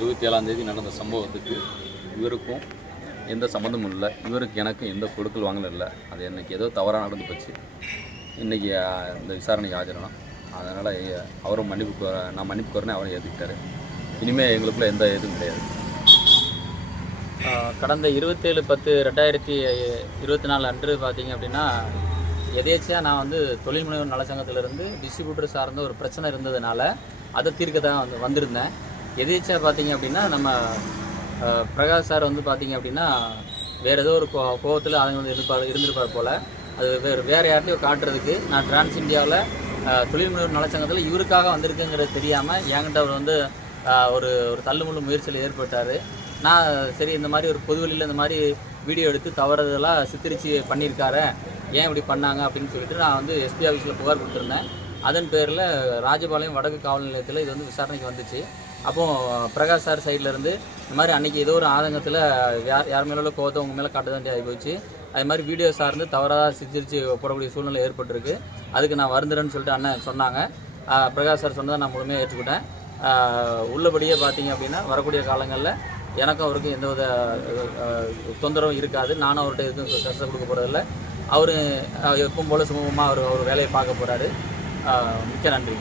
27ஆம் தேதி நடந்த சம்பவத்துக்கு இவருக்கும் எந்த சம்மந்தமும் இல்லை. இவருக்கு எனக்கும் எந்த கொடுக்கல் வாங்கலும் இல்லை. அது எனக்கு ஏதோ தவறாக நடந்து போச்சு. இன்றைக்கி இந்த விசாரணைக்கு ஆஜரானோம். அதனால் அவரும் நான் மன்னிப்பு கோரனே அவரும் ஏற்றுக்கிட்டாரு. இனிமேல் எங்களுக்குள்ள எந்த இதுவும் கிடையாது. கடந்த 27/10/2024 அன்று பார்த்தீங்க அப்படின்னா எதேச்சியாக நான் தொழில் முனைவோர் நலச்சங்கத்திலிருந்து டிஸ்ட்ரிபியூட்டர் சார்ந்த ஒரு பிரச்சனை இருந்ததுனால அதை தீர்க்க தான் வந்திருந்தேன். எதேச்சியாக பார்த்தீங்க அப்படின்னா நம்ம பிரகாஷ் சார் பார்த்தீங்க அப்படின்னா வேறு ஏதோ ஒரு கோவத்தில் அவங்க இருந்திருப்பார் போல். அது வேறு யார்ட்டையும் காட்டுறதுக்கு நான் டிரான்ஸ் இந்தியாவில் தொழில் முனைவோர் நலச்சங்கத்தில் இவருக்காக வந்திருக்குங்கிறது தெரியாமல் என்கிட்ட அவர் ஒரு தள்ளுமுள்ளு முயற்சியில் ஏற்பட்டார். நான் சரி இந்த மாதிரி ஒரு பொதுவெளியில் இந்த மாதிரி வீடியோ எடுத்து தவறுதலாக சித்தரித்து பண்ணியிருக்காரு, ஏன் இப்படி பண்ணாங்க அப்படின்னு சொல்லிட்டு நான் எஸ்பி ஆஃபீஸில் புகார் கொடுத்துருந்தேன். அதன் பேரில் ராஜபாளையம் வடக்கு காவல் நிலையத்தில் இது விசாரணைக்கு வந்துச்சு. அப்போது பிரகாஷ் சார் சைட்லேருந்து இந்த மாதிரி அன்றைக்கி ஏதோ ஒரு ஆதங்கத்தில் யார் மேலே கோவத்தை உங்கள் மேலே காட்ட வேண்டிய ஆகி போச்சு, அது மாதிரி வீடியோ சார்ந்து தவறாக சித்தரித்து போடக்கூடிய சூழ்நிலை ஏற்பட்டிருக்கு, அதுக்கு நான் வருந்துறேன்னு சொல்லிட்டு அண்ணன் சொன்னாங்க. பிரகாஷ் சார் சொன்னதை நான் முழுமையாக ஏற்றுக்கிட்டேன். உள்ளபடியே பார்த்தீங்க அப்படின்னா வரக்கூடிய காலங்களில் எனக்கும் அவருக்கும் எந்தவித தொந்தரவும் இருக்காது. நானும் அவர்கிட்ட எதுவும் கஷ்டம் கொடுக்க போகிறதில்ல. அவர் எப்பவும் போல் சுமூகமாக அவர் வேலையை பார்க்க போகிறாரு. மிக்க நன்றி.